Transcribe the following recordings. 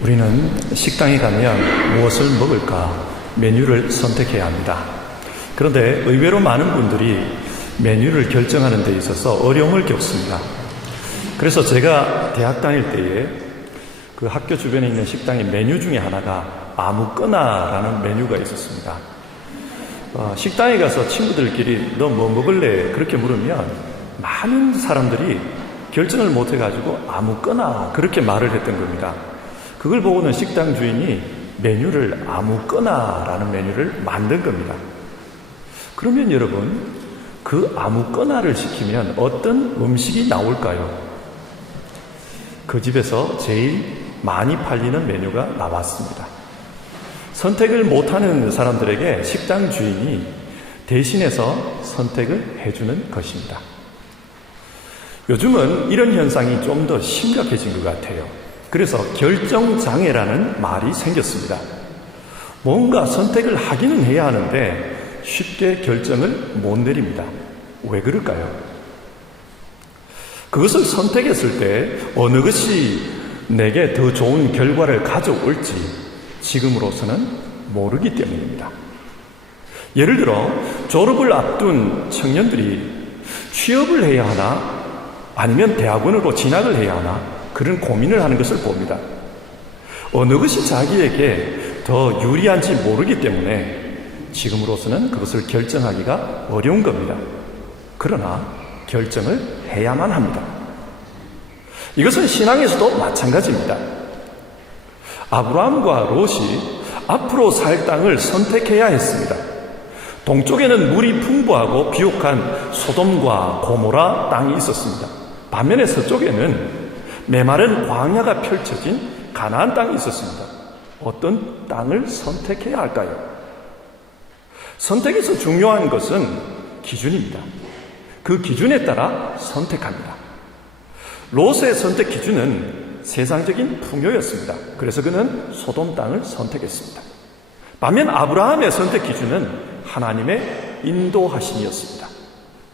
우리는 식당에 가면 무엇을 먹을까 메뉴를 선택해야 합니다. 그런데 의외로 많은 분들이 메뉴를 결정하는 데 있어서 어려움을 겪습니다. 그래서 제가 대학 다닐 때에 그 학교 주변에 있는 식당의 메뉴 중에 하나가 아무거나라는 메뉴가 있었습니다. 식당에 가서 친구들끼리 너 뭐 먹을래? 그렇게 물으면 많은 사람들이 결정을 못 해가지고 아무거나 그렇게 말을 했던 겁니다. 그걸 보고는 식당 주인이 메뉴를 아무거나라는 메뉴를 만든 겁니다. 그러면 여러분, 그 아무거나를 시키면 어떤 음식이 나올까요? 그 집에서 제일 많이 팔리는 메뉴가 나왔습니다. 선택을 못하는 사람들에게 식당 주인이 대신해서 선택을 해주는 것입니다. 요즘은 이런 현상이 좀 더 심각해진 것 같아요. 그래서 결정장애라는 말이 생겼습니다. 뭔가 선택을 하기는 해야 하는데 쉽게 결정을 못 내립니다. 왜 그럴까요? 그것을 선택했을 때 어느 것이 내게 더 좋은 결과를 가져올지 지금으로서는 모르기 때문입니다. 예를 들어 졸업을 앞둔 청년들이 취업을 해야 하나 아니면 대학원으로 진학을 해야 하나 그런 고민을 하는 것을 봅니다. 어느 것이 자기에게 더 유리한지 모르기 때문에 지금으로서는 그것을 결정하기가 어려운 겁니다. 그러나 결정을 해야만 합니다. 이것은 신앙에서도 마찬가지입니다. 아브라함과 롯이 앞으로 살 땅을 선택해야 했습니다. 동쪽에는 물이 풍부하고 비옥한 소돔과 고모라 땅이 있었습니다. 반면에 서쪽에는 메마른 광야가 펼쳐진 가나안 땅이 있었습니다. 어떤 땅을 선택해야 할까요? 선택에서 중요한 것은 기준입니다. 그 기준에 따라 선택합니다. 롯의 선택 기준은 세상적인 풍요였습니다. 그래서 그는 소돔 땅을 선택했습니다. 반면 아브라함의 선택 기준은 하나님의 인도하심이었습니다.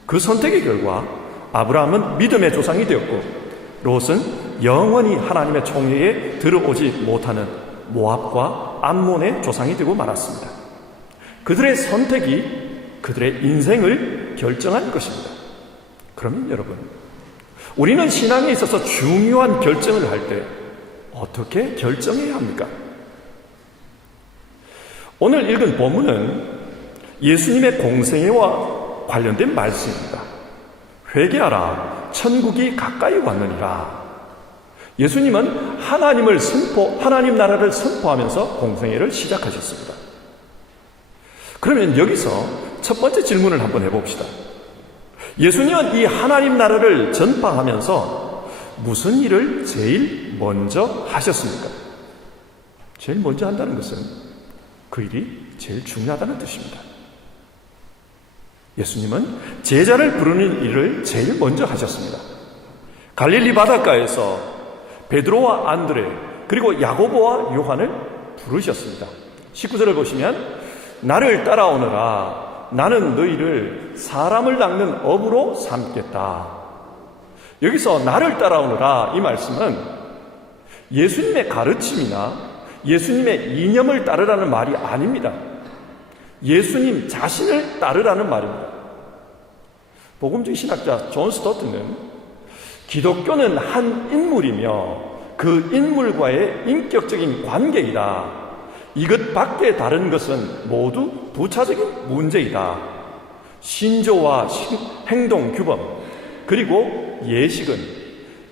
그 선택의 결과 아브라함은 믿음의 조상이 되었고 롯은 영원히 하나님의 총회에 들어오지 못하는 모압과 암몬의 조상이 되고 말았습니다. 그들의 선택이 그들의 인생을 결정한 것입니다. 그러면 여러분, 우리는 신앙에 있어서 중요한 결정을 할 때 어떻게 결정해야 합니까? 오늘 읽은 본문은 예수님의 공생애와 관련된 말씀입니다. 회개하라, 천국이 가까이 왔느니라. 예수님은 하나님 나라를 선포하면서 공생애를 시작하셨습니다. 그러면 여기서 첫 번째 질문을 한번 해봅시다. 예수님은 이 하나님 나라를 전파하면서 무슨 일을 제일 먼저 하셨습니까? 제일 먼저 한다는 것은 그 일이 제일 중요하다는 뜻입니다. 예수님은 제자를 부르는 일을 제일 먼저 하셨습니다. 갈릴리 바닷가에서 베드로와 안드레 그리고 야고보와 요한을 부르셨습니다. 19절을 보시면 나를 따라오너라 나는 너희를 사람을 낚는 어부로 삼겠다. 여기서 나를 따라오너라 이 말씀은 예수님의 가르침이나 예수님의 이념을 따르라는 말이 아닙니다. 예수님 자신을 따르라는 말입니다. 복음주의 신학자 존 스토트는 기독교는 한 인물이며 그 인물과의 인격적인 관계이다. 이것 밖에 다른 것은 모두 부차적인 문제이다. 신조와 행동 규범 그리고 예식은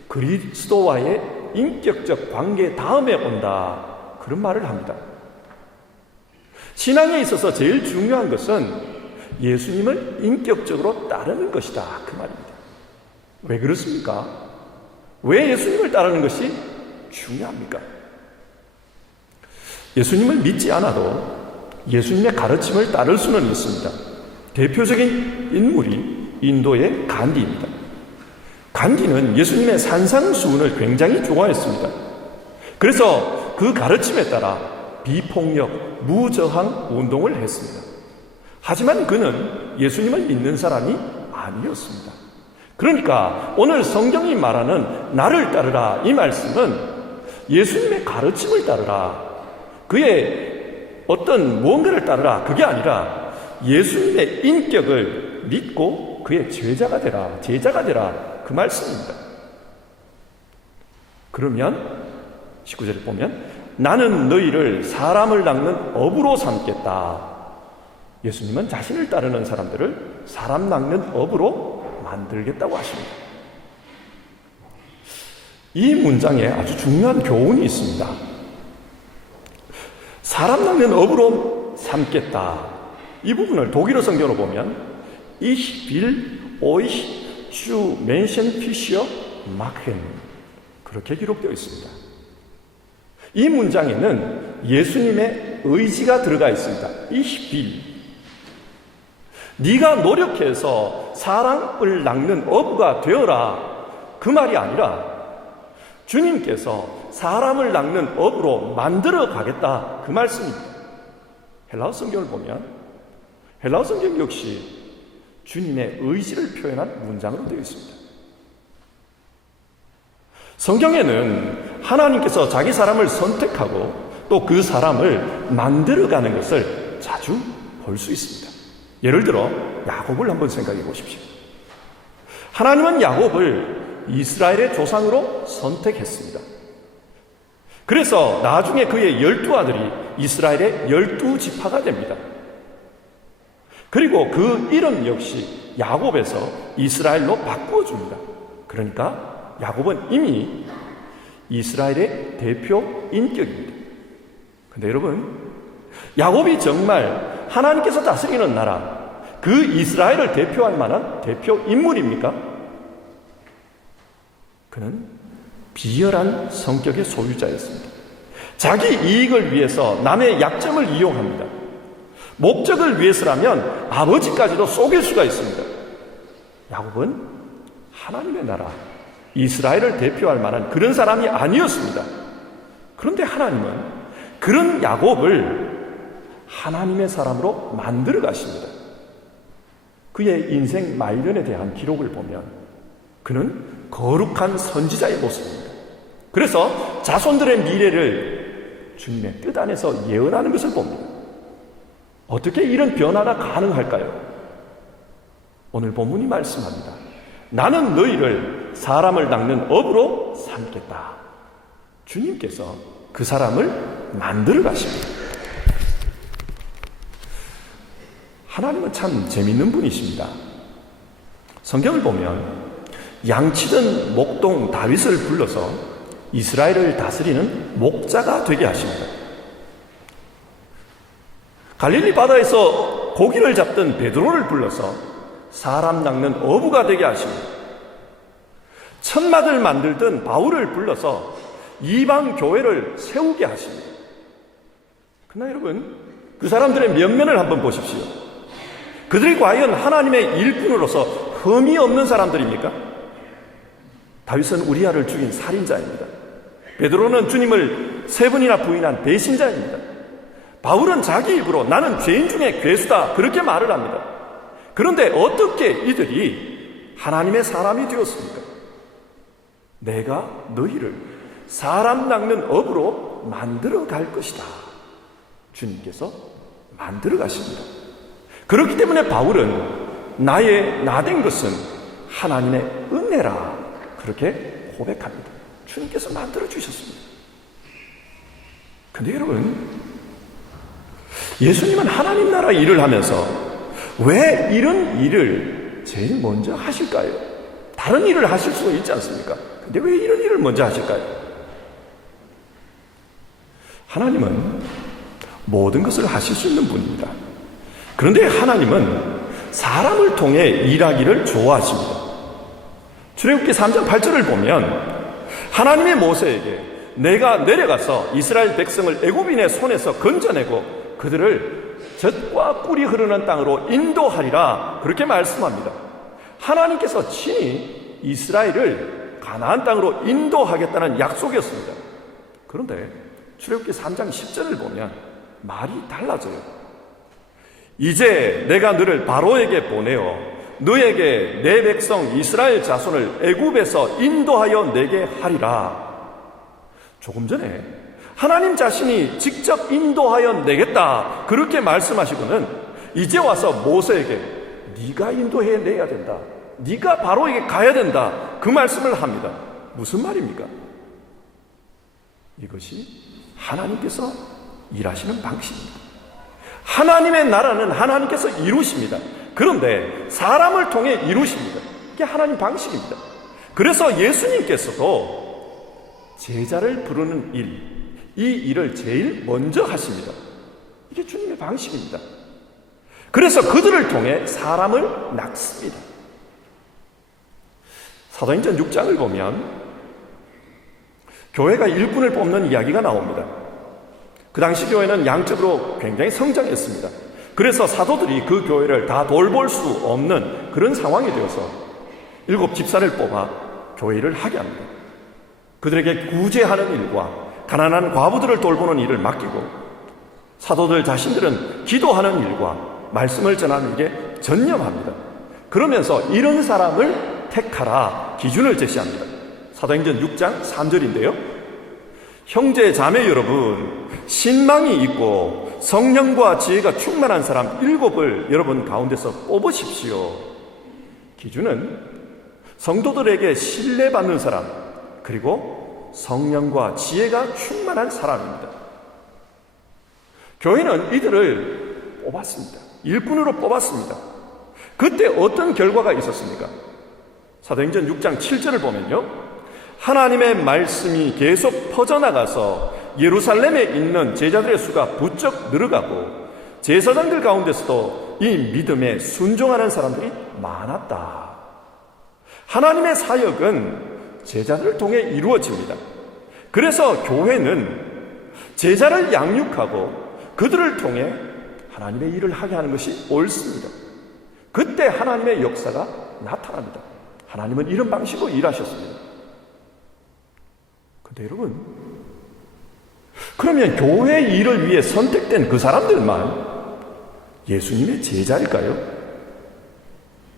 그리스도와의 인격적 관계 다음에 온다. 그런 말을 합니다. 신앙에 있어서 제일 중요한 것은 예수님을 인격적으로 따르는 것이다. 그 말입니다. 왜 그렇습니까? 왜 예수님을 따르는 것이 중요합니까? 예수님을 믿지 않아도 예수님의 가르침을 따를 수는 있습니다. 대표적인 인물이 인도의 간디입니다. 간디는 예수님의 산상수훈을 굉장히 좋아했습니다. 그래서 그 가르침에 따라 비폭력, 무저항 운동을 했습니다. 하지만 그는 예수님을 믿는 사람이 아니었습니다. 그러니까 오늘 성경이 말하는 나를 따르라 이 말씀은 예수님의 가르침을 따르라, 그의 어떤 무언가를 따르라, 그게 아니라 예수님의 인격을 믿고 그의 제자가 되라, 그 말씀입니다. 그러면 19절에 보면 나는 너희를 사람을 낚는 어부로 삼겠다. 예수님은 자신을 따르는 사람들을 사람 낚는 어부로 만들겠다고 하십니다. 이 문장에 아주 중요한 교훈이 있습니다. 사람 낚는 업으로 삼겠다. 이 부분을 독일어 성경으로 보면 Ich will euch zu Menschenfischer machen, 그렇게 기록되어 있습니다. 이 문장에는 예수님의 의지가 들어가 있습니다. Ich will, 네가 노력해서 사람을 낚는 어부가 되어라, 그 말이 아니라 주님께서 사람을 낚는 업으로 만들어 가겠다, 그 말씀입니다. 헬라어 성경을 보면 헬라어 성경 역시 주님의 의지를 표현한 문장으로 되어 있습니다. 성경에는 하나님께서 자기 사람을 선택하고 또 그 사람을 만들어가는 것을 자주 볼 수 있습니다. 예를 들어 야곱을 한번 생각해 보십시오. 하나님은 야곱을 이스라엘의 조상으로 선택했습니다. 그래서 나중에 그의 12아들이 이스라엘의 12지파가 됩니다. 그리고 그 이름 역시 야곱에서 이스라엘로 바꾸어줍니다. 그러니까 야곱은 이미 이스라엘의 대표 인격입니다. 근데 여러분, 야곱이 정말 하나님께서 다스리는 나라, 그 이스라엘을 대표할 만한 대표 인물입니까? 그는 비열한 성격의 소유자였습니다. 자기 이익을 위해서 남의 약점을 이용합니다. 목적을 위해서라면 아버지까지도 속일 수가 있습니다. 야곱은 하나님의 나라, 이스라엘을 대표할 만한 그런 사람이 아니었습니다. 그런데 하나님은 그런 야곱을 하나님의 사람으로 만들어 가십니다. 그의 인생 말년에 대한 기록을 보면 그는 거룩한 선지자의 모습입니다. 그래서 자손들의 미래를 주님의 뜻 안에서 예언하는 것을 봅니다. 어떻게 이런 변화가 가능할까요? 오늘 본문이 말씀합니다. 나는 너희를 사람을 낚는 업으로 삼겠다. 주님께서 그 사람을 만들어 가십니다. 하나님은 참 재밌는 분이십니다. 성경을 보면 양치던 목동 다윗을 불러서 이스라엘을 다스리는 목자가 되게 하십니다. 갈릴리 바다에서 고기를 잡던 베드로를 불러서 사람 낚는 어부가 되게 하십니다. 천막을 만들던 바울을 불러서 이방 교회를 세우게 하십니다. 그러나 여러분, 그 사람들의 면면을 한번 보십시오. 그들이 과연 하나님의 일꾼으로서 흠이 없는 사람들입니까? 다윗은 우리아를 죽인 살인자입니다. 베드로는 주님을 3번이나 부인한 배신자입니다. 바울은 자기 입으로 나는 죄인 중에 괴수다, 그렇게 말을 합니다. 그런데 어떻게 이들이 하나님의 사람이 되었습니까? 내가 너희를 사람 낚는 업으로 만들어 갈 것이다. 주님께서 만들어 가십니다. 그렇기 때문에 바울은 나의 나된 것은 하나님의 은혜라, 그렇게 고백합니다. 주님께서 만들어 주셨습니다. 근데 여러분, 예수님은 하나님 나라 일을 하면서 왜 이런 일을 제일 먼저 하실까요? 다른 일을 하실 수도 있지 않습니까? 근데 왜 이런 일을 먼저 하실까요? 하나님은 모든 것을 하실 수 있는 분입니다. 그런데 하나님은 사람을 통해 일하기를 좋아하십니다. 출애굽기 3장 8절을 보면 하나님의 모세에게 내가 내려가서 이스라엘 백성을 애굽인의 손에서 건져내고 그들을 젖과 꿀이 흐르는 땅으로 인도하리라, 그렇게 말씀합니다. 하나님께서 친히 이스라엘을 가나안 땅으로 인도하겠다는 약속이었습니다. 그런데 출애굽기 3장 10절을 보면 말이 달라져요. 이제 내가 너를 바로에게 보내어 너에게 내 백성 이스라엘 자손을 애굽에서 인도하여 내게 하리라. 조금 전에 하나님 자신이 직접 인도하여 내겠다 그렇게 말씀하시고는 이제 와서 모세에게 네가 인도해 내야 된다, 네가 바로에게 가야 된다, 그 말씀을 합니다. 무슨 말입니까? 이것이 하나님께서 일하시는 방식입니다. 하나님의 나라는 하나님께서 이루십니다. 그런데 사람을 통해 이루십니다. 이게 하나님 방식입니다. 그래서 예수님께서도 제자를 부르는 이 일을 제일 먼저 하십니다. 이게 주님의 방식입니다. 그래서 그들을 통해 사람을 낳습니다. 사도행전 6장을 보면 교회가 일꾼을 뽑는 이야기가 나옵니다. 그 당시 교회는 양적으로 굉장히 성장했습니다. 그래서 사도들이 그 교회를 다 돌볼 수 없는 그런 상황이 되어서 7 집사를 뽑아 교회를 하게 합니다. 그들에게 구제하는 일과 가난한 과부들을 돌보는 일을 맡기고 사도들 자신들은 기도하는 일과 말씀을 전하는 일에 전념합니다. 그러면서 이런 사람을 택하라 기준을 제시합니다. 사도행전 6장 3절인데요. 형제 자매 여러분, 신망이 있고 성령과 지혜가 충만한 사람 7을 여러분 가운데서 뽑으십시오. 기준은 성도들에게 신뢰받는 사람, 그리고 성령과 지혜가 충만한 사람입니다. 교회는 이들을 뽑았습니다. 일꾼으로 뽑았습니다. 그때 어떤 결과가 있었습니까? 사도행전 6장 7절을 보면요, 하나님의 말씀이 계속 퍼져나가서 예루살렘에 있는 제자들의 수가 부쩍 늘어가고 제사장들 가운데서도 이 믿음에 순종하는 사람들이 많았다. 하나님의 사역은 제자들을 통해 이루어집니다. 그래서 교회는 제자를 양육하고 그들을 통해 하나님의 일을 하게 하는 것이 옳습니다. 그때 하나님의 역사가 나타납니다. 하나님은 이런 방식으로 일하셨습니다. 근데 여러분, 그러면 교회 일을 위해 선택된 그 사람들만 예수님의 제자일까요?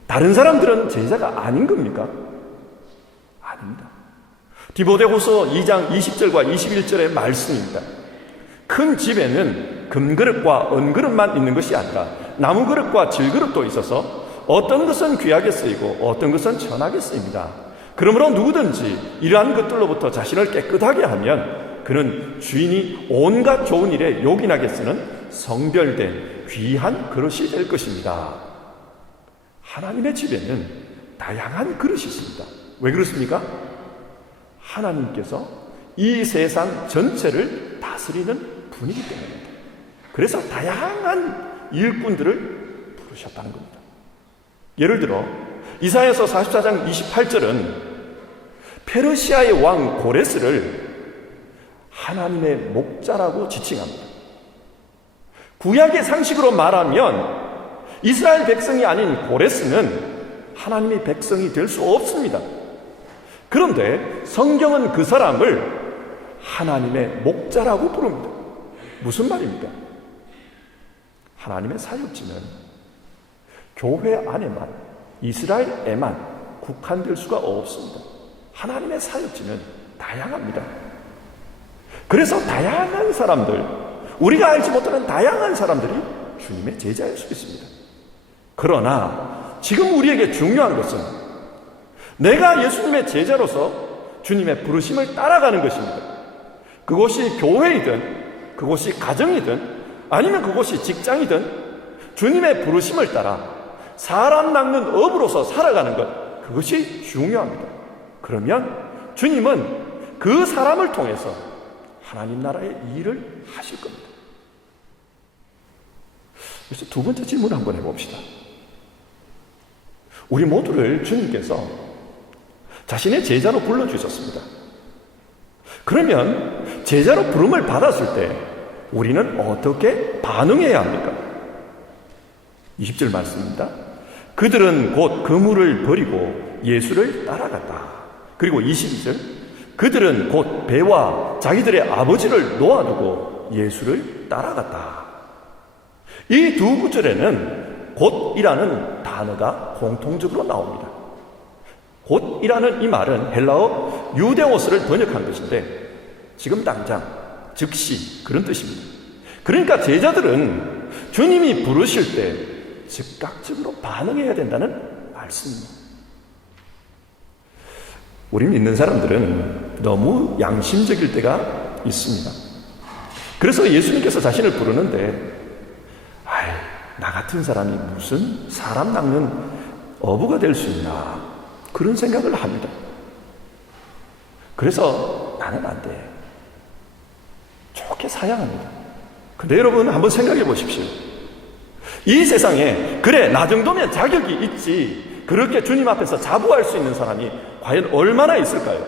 다른 사람들은 제자가 아닌 겁니까? 아닙니다. 디모데후서 2장 20절과 21절의 말씀입니다. 큰 집에는 금그릇과 은그릇만 있는 것이 아니라 나무그릇과 질그릇도 있어서 어떤 것은 귀하게 쓰이고 어떤 것은 천하게 쓰입니다. 그러므로 누구든지 이러한 것들로부터 자신을 깨끗하게 하면 그는 주인이 온갖 좋은 일에 요긴하게 쓰는 성별된 귀한 그릇이 될 것입니다. 하나님의 집에는 다양한 그릇이 있습니다. 왜 그렇습니까? 하나님께서 이 세상 전체를 다스리는 분이기 때문입니다. 그래서 다양한 일꾼들을 부르셨다는 겁니다. 예를 들어 이사야서 44장 28절은 페르시아의 왕 고레스를 하나님의 목자라고 지칭합니다. 구약의 상식으로 말하면 이스라엘 백성이 아닌 고레스는 하나님의 백성이 될 수 없습니다. 그런데 성경은 그 사람을 하나님의 목자라고 부릅니다. 무슨 말입니까? 하나님의 사역지는 교회 안에만, 이스라엘에만 국한될 수가 없습니다. 하나님의 사역지는 다양합니다. 그래서 다양한 사람들, 우리가 알지 못하는 다양한 사람들이 주님의 제자일 수 있습니다. 그러나 지금 우리에게 중요한 것은 내가 예수님의 제자로서 주님의 부르심을 따라가는 것입니다. 그곳이 교회이든 그곳이 가정이든 아니면 그곳이 직장이든 주님의 부르심을 따라 사람 낚는 업으로서 살아가는 것, 그것이 중요합니다. 그러면 주님은 그 사람을 통해서 하나님 나라의 일을 하실 겁니다. 그래서 두 번째 질문을 한번 해봅시다. 우리 모두를 주님께서 자신의 제자로 불러주셨습니다. 그러면 제자로 부름을 받았을 때 우리는 어떻게 반응해야 합니까? 20절 말씀입니다. 그들은 곧 그물을 버리고 예수를 따라갔다. 그리고 22절, 그들은 곧 배와 자기들의 아버지를 놓아두고 예수를 따라갔다. 이 두 구절에는 곧이라는 단어가 공통적으로 나옵니다. 곧이라는 이 말은 헬라어 유데오스를 번역한 것인데 지금 당장, 즉시 그런 뜻입니다. 그러니까 제자들은 주님이 부르실 때 즉각적으로 반응해야 된다는 말씀입니다. 우리 믿는 사람들은 너무 양심적일 때가 있습니다. 그래서 예수님께서 자신을 부르는데 나 같은 사람이 무슨 사람 낚는 어부가 될 수 있나 그런 생각을 합니다. 그래서 나는 안 돼. 좋게 사양합니다. 근데 여러분 한번 생각해 보십시오. 이 세상에 그래 나 정도면 자격이 있지 그렇게 주님 앞에서 자부할 수 있는 사람이 과연 얼마나 있을까요?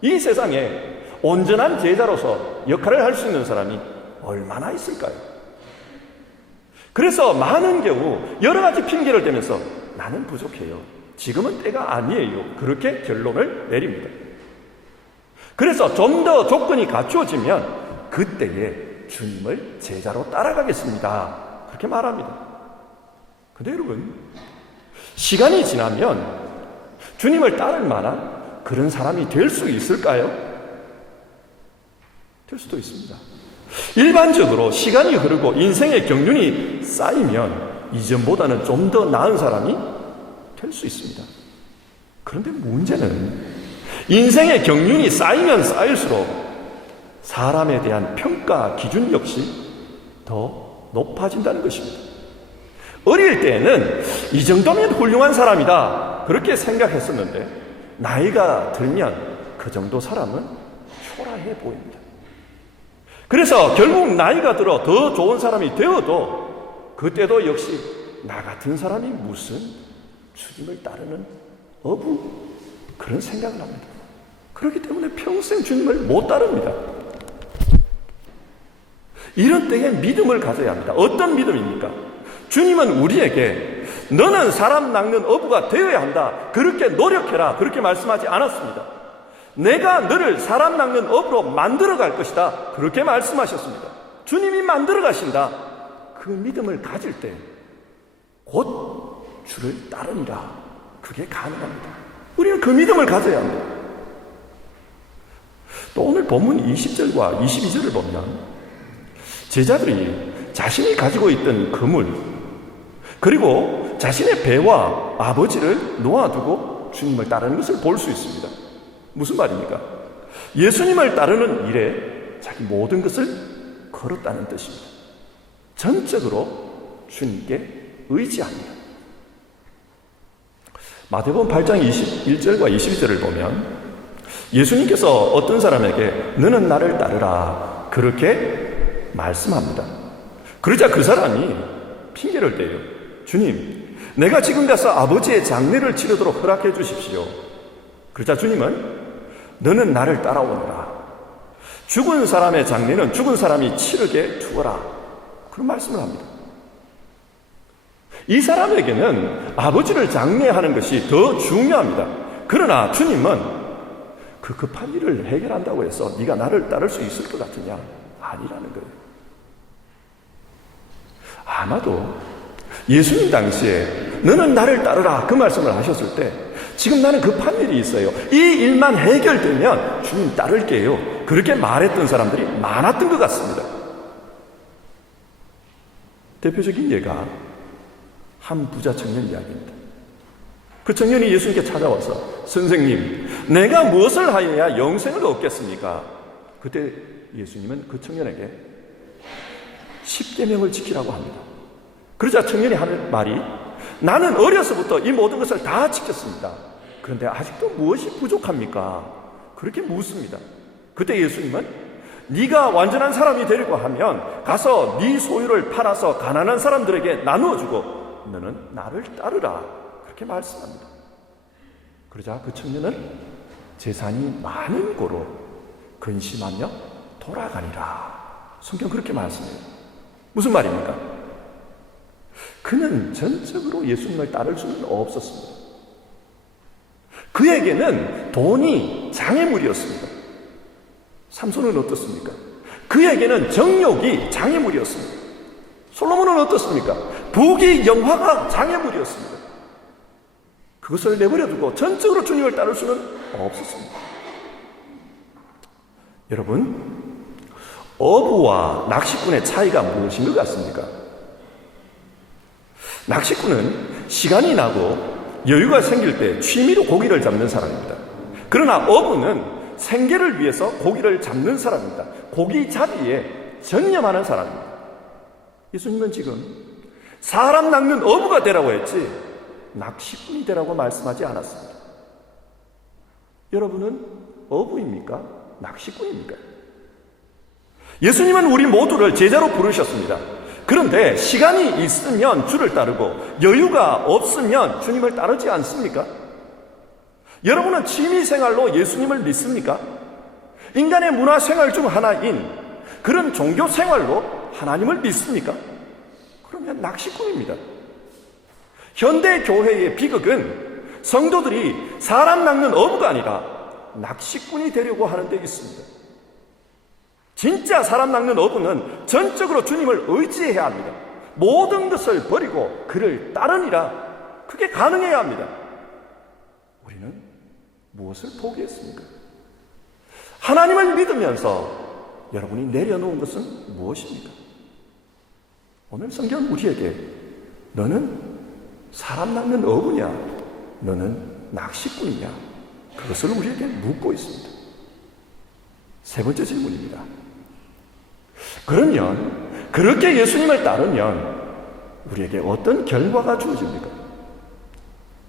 이 세상에 온전한 제자로서 역할을 할 수 있는 사람이 얼마나 있을까요? 그래서 많은 경우 여러 가지 핑계를 대면서 나는 부족해요. 지금은 때가 아니에요. 그렇게 결론을 내립니다. 그래서 좀 더 조건이 갖추어지면 그때에 주님을 제자로 따라가겠습니다. 그렇게 말합니다. 근데 여러분, 시간이 지나면 주님을 따를 만한 그런 사람이 될 수 있을까요? 될 수도 있습니다. 일반적으로 시간이 흐르고 인생의 경륜이 쌓이면 이전보다는 좀 더 나은 사람이 될 수 있습니다. 그런데 문제는 인생의 경륜이 쌓이면 쌓일수록 사람에 대한 평가 기준 역시 더 높아진다는 것입니다. 어릴 때에는 이 정도면 훌륭한 사람이다 그렇게 생각했었는데 나이가 들면 그 정도 사람은 초라해 보입니다. 그래서 결국 나이가 들어 더 좋은 사람이 되어도 그때도 역시 나 같은 사람이 무슨 주님을 따르는 어부 그런 생각을 합니다. 그렇기 때문에 평생 주님을 못 따릅니다. 이런 때에 믿음을 가져야 합니다. 어떤 믿음입니까? 주님은 우리에게 너는 사람 낚는 어부가 되어야 한다 그렇게 노력해라 그렇게 말씀하지 않았습니다. 내가 너를 사람 낚는 업으로 만들어 갈 것이다 그렇게 말씀하셨습니다. 주님이 만들어 가신다. 그 믿음을 가질 때 곧 주를 따르니라 그게 가능합니다. 우리는 그 믿음을 가져야 합니다. 또 오늘 본문 20절과 22절을 보면 제자들이 자신이 가지고 있던 그물 그리고 자신의 배와 아버지를 놓아두고 주님을 따르는 것을 볼 수 있습니다. 무슨 말입니까? 예수님을 따르는 일에 자기 모든 것을 걸었다는 뜻입니다. 전적으로 주님께 의지합니다. 마태복음 8장 21절과 22절을 보면 예수님께서 어떤 사람에게 너는 나를 따르라 그렇게 말씀합니다. 그러자 그 사람이 핑계를 대요. 주님, 내가 지금 가서 아버지의 장례를 치르도록 허락해 주십시오. 그러자 주님은 너는 나를 따라오너라. 죽은 사람의 장례는 죽은 사람이 치르게 두어라. 그런 말씀을 합니다. 이 사람에게는 아버지를 장례하는 것이 더 중요합니다. 그러나 주님은 그 급한 일을 해결한다고 해서 네가 나를 따를 수 있을 것 같으냐? 아니라는 거예요. 아마도 예수님 당시에 너는 나를 따르라 그 말씀을 하셨을 때 지금 나는 급한 일이 있어요. 이 일만 해결되면 주님 따를게요. 그렇게 말했던 사람들이 많았던 것 같습니다. 대표적인 예가 한 부자 청년 이야기입니다. 그 청년이 예수님께 찾아와서 선생님, 내가 무엇을 하여야 영생을 얻겠습니까? 그때 예수님은 그 청년에게 10계명을 지키라고 합니다. 그러자 청년이 하는 말이 나는 어려서부터 이 모든 것을 다 지켰습니다. 그런데 아직도 무엇이 부족합니까? 그렇게 묻습니다. 그때 예수님은 네가 완전한 사람이 되려고 하면 가서 네 소유를 팔아서 가난한 사람들에게 나누어 주고 너는 나를 따르라 그렇게 말씀합니다. 그러자 그 청년은 재산이 많은 고로 근심하며 돌아가니라. 성경 그렇게 말씀해요. 무슨 말입니까? 그는 전적으로 예수님을 따를 수는 없었습니다. 그에게는 돈이 장애물이었습니다. 삼손은 어떻습니까? 그에게는 정욕이 장애물이었습니다. 솔로몬은 어떻습니까? 부귀 영화가 장애물이었습니다. 그것을 내버려두고 전적으로 주님을 따를 수는 없었습니다. 여러분, 어부와 낚시꾼의 차이가 무엇인 것 같습니까? 낚시꾼은 시간이 나고 여유가 생길 때 취미로 고기를 잡는 사람입니다. 그러나 어부는 생계를 위해서 고기를 잡는 사람입니다. 고기 잡이에 전념하는 사람입니다. 예수님은 지금 사람 낚는 어부가 되라고 했지 낚시꾼이 되라고 말씀하지 않았습니다. 여러분은 어부입니까? 낚시꾼입니까? 예수님은 우리 모두를 제자로 부르셨습니다. 그런데 시간이 있으면 주를 따르고 여유가 없으면 주님을 따르지 않습니까? 여러분은 취미생활로 예수님을 믿습니까? 인간의 문화생활 중 하나인 그런 종교생활로 하나님을 믿습니까? 그러면 낚시꾼입니다. 현대교회의 비극은 성도들이 사람 낚는 어부가 아니라 낚시꾼이 되려고 하는 데 있습니다. 진짜 사람 낚는 어부는 전적으로 주님을 의지해야 합니다. 모든 것을 버리고 그를 따르니라. 그게 가능해야 합니다. 우리는 무엇을 포기했습니까? 하나님을 믿으면서 여러분이 내려놓은 것은 무엇입니까? 오늘 성경은 우리에게 너는 사람 낚는 어부냐? 너는 낚시꾼이냐? 그것을 우리에게 묻고 있습니다. 세 번째 질문입니다. 그러면 그렇게 예수님을 따르면 우리에게 어떤 결과가 주어집니까?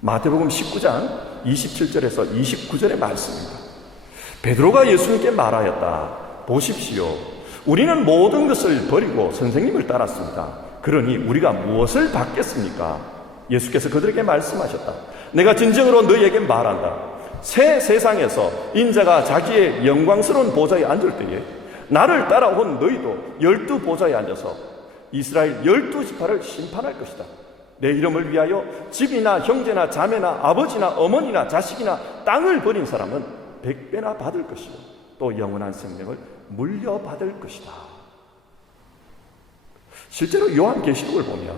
마태복음 19장 27절에서 29절의 말씀입니다. 베드로가 예수님께 말하였다. 보십시오. 우리는 모든 것을 버리고 선생님을 따랐습니다. 그러니 우리가 무엇을 받겠습니까? 예수께서 그들에게 말씀하셨다. 내가 진정으로 너희에게 말한다. 새 세상에서 인자가 자기의 영광스러운 보좌에 앉을 때에 나를 따라온 너희도 12보좌에 앉아서 이스라엘 12지파를 심판할 것이다. 내 이름을 위하여 집이나 형제나 자매나 아버지나 어머니나 자식이나 땅을 버린 사람은 100배나 받을 것이고 또 영원한 생명을 물려받을 것이다. 실제로 요한계시록을 보면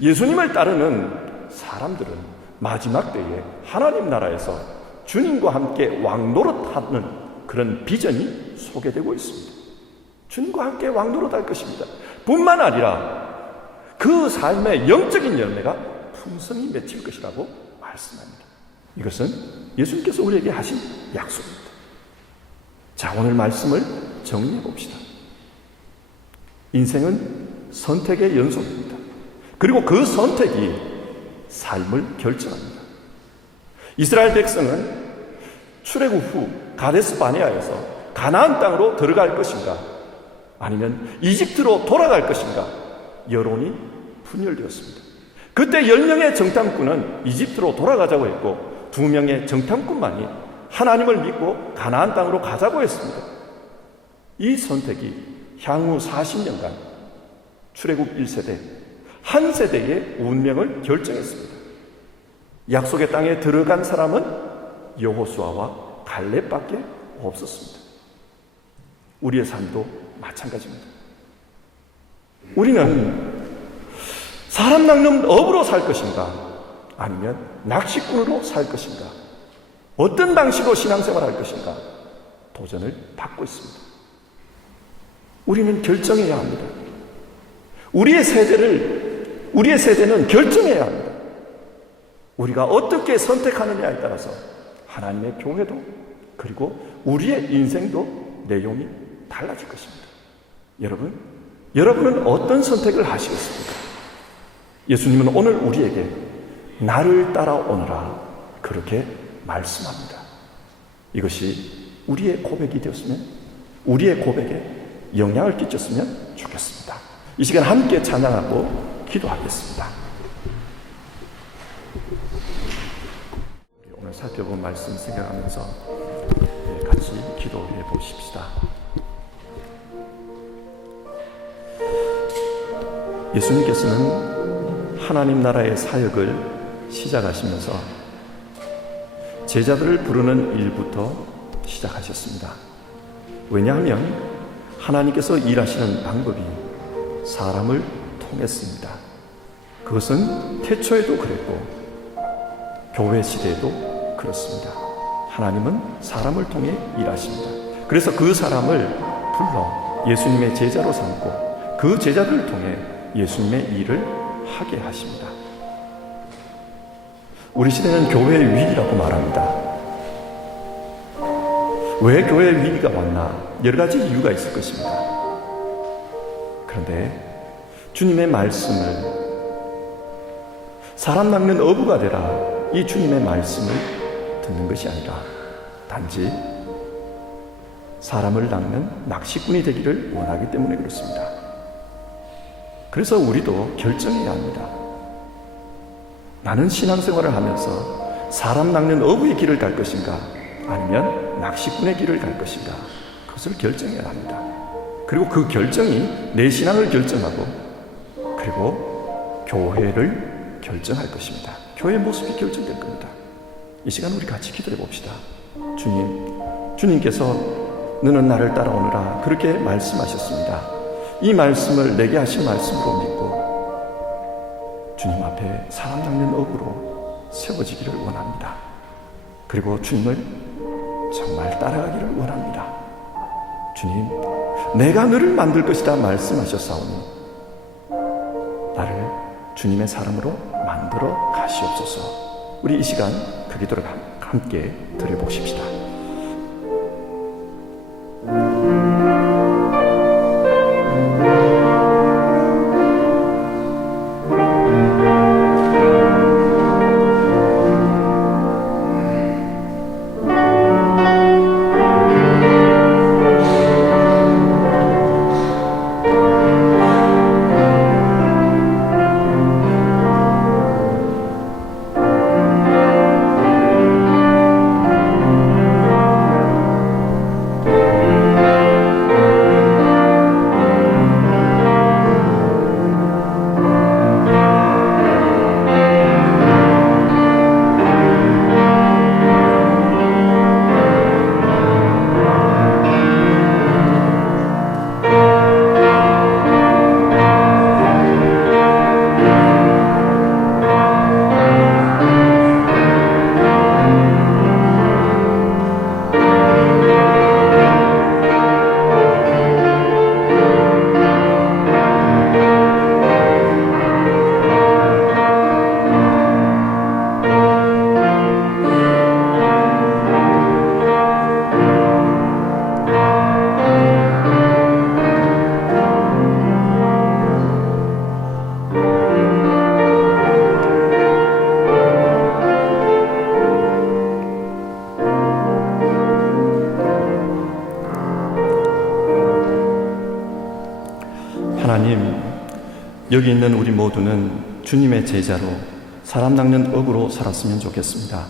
예수님을 따르는 사람들은 마지막 때에 하나님 나라에서 주님과 함께 왕노릇하는 그런 비전이 소개되고 있습니다. 주님과 함께 왕노릇할 것입니다. 뿐만 아니라 그 삶의 영적인 열매가 풍성히 맺힐 것이라고 말씀합니다. 이것은 예수님께서 우리에게 하신 약속입니다. 자, 오늘 말씀을 정리해 봅시다. 인생은 선택의 연속입니다. 그리고 그 선택이 삶을 결정합니다. 이스라엘 백성은 출애굽 후 가데스 바네아에서 가나안 땅으로 들어갈 것인가 아니면 이집트로 돌아갈 것인가 여론이 분열되었습니다. 그때 10명의 정탐꾼은 이집트로 돌아가자고 했고 2명의 정탐꾼만이 하나님을 믿고 가나안 땅으로 가자고 했습니다. 이 선택이 향후 40년간 출애굽 1세대 한 세대의 운명을 결정했습니다. 약속의 땅에 들어간 사람은 여호수아와 갈렙밖에 없었습니다. 우리의 삶도 마찬가지입니다. 우리는 사람 낚는 업으로 살 것인가 아니면 낚시꾼으로 살 것인가 어떤 방식으로 신앙생활을 할 것인가 도전을 받고 있습니다. 우리는 결정해야 합니다. 우리의 세대는 결정해야 합니다. 우리가 어떻게 선택하느냐에 따라서 하나님의 교회도 그리고 우리의 인생도 내용이 달라질 것입니다. 여러분은 어떤 선택을 하시겠습니까? 예수님은 오늘 우리에게 나를 따라오너라 그렇게 말씀합니다. 이것이 우리의 고백이 되었으면 우리의 고백에 영향을 끼쳤으면 좋겠습니다. 이 시간 함께 찬양하고 기도하겠습니다. 오늘 살펴본 말씀 생각하면서 같이 기도해 보십시다. 예수님께서는 하나님 나라의 사역을 시작하시면서 제자들을 부르는 일부터 시작하셨습니다. 왜냐하면 하나님께서 일하시는 방법이 사람을 통했습니다. 그것은 태초에도 그랬고 교회 시대에도 그렇습니다. 하나님은 사람을 통해 일하십니다. 그래서 그 사람을 불러 예수님의 제자로 삼고 그 제자들을 통해 예수님의 일을 하게 하십니다. 우리 시대는 교회의 위기라고 말합니다. 왜 교회의 위기가 왔나? 여러 가지 이유가 있을 것입니다. 그런데 주님의 말씀을 사람 낚는 어부가 되라, 이 주님의 말씀을 듣는 것이 아니라 단지 사람을 낚는 낚시꾼이 되기를 원하기 때문에 그렇습니다. 그래서 우리도 결정해야 합니다. 나는 신앙생활을 하면서 사람 낚는 어부의 길을 갈 것인가, 아니면 낚시꾼의 길을 갈 것인가, 그것을 결정해야 합니다. 그리고 그 결정이 내 신앙을 결정하고 그리고 교회를 결정할 것입니다. 교회의 모습이 결정될 겁니다. 이 시간 우리 같이 기도해 봅시다. 주님께서 너는 나를 따라오느라 그렇게 말씀하셨습니다. 이 말씀을 내게 하신 말씀으로 믿고 주님 앞에 사람 낚는 어부로 세워지기를 원합니다. 그리고 주님을 정말 따라가기를 원합니다. 주님, 내가 너를 만들 것이다 말씀하셨사오니 나를 주님의 사람으로 만들어 가시옵소서. 우리 이 시간 그 기도를 함께 드려보십시다. 하나님, 여기 있는 우리 모두는 주님의 제자로 사람 낚는 어부로 살았으면 좋겠습니다.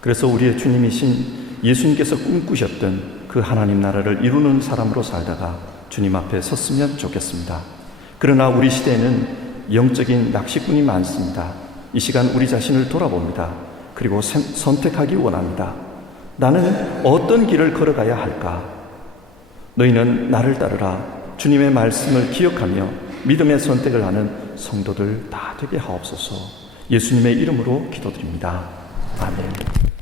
그래서 우리의 주님이신 예수님께서 꿈꾸셨던 그 하나님 나라를 이루는 사람으로 살다가 주님 앞에 섰으면 좋겠습니다. 그러나 우리 시대에는 영적인 낚시꾼이 많습니다. 이 시간 우리 자신을 돌아봅니다. 그리고 선택하기 원합니다. 나는 어떤 길을 걸어가야 할까? 너희는 나를 따르라. 주님의 말씀을 기억하며 믿음의 선택을 하는 성도들 다 되게 하옵소서. 예수님의 이름으로 기도드립니다. 아멘.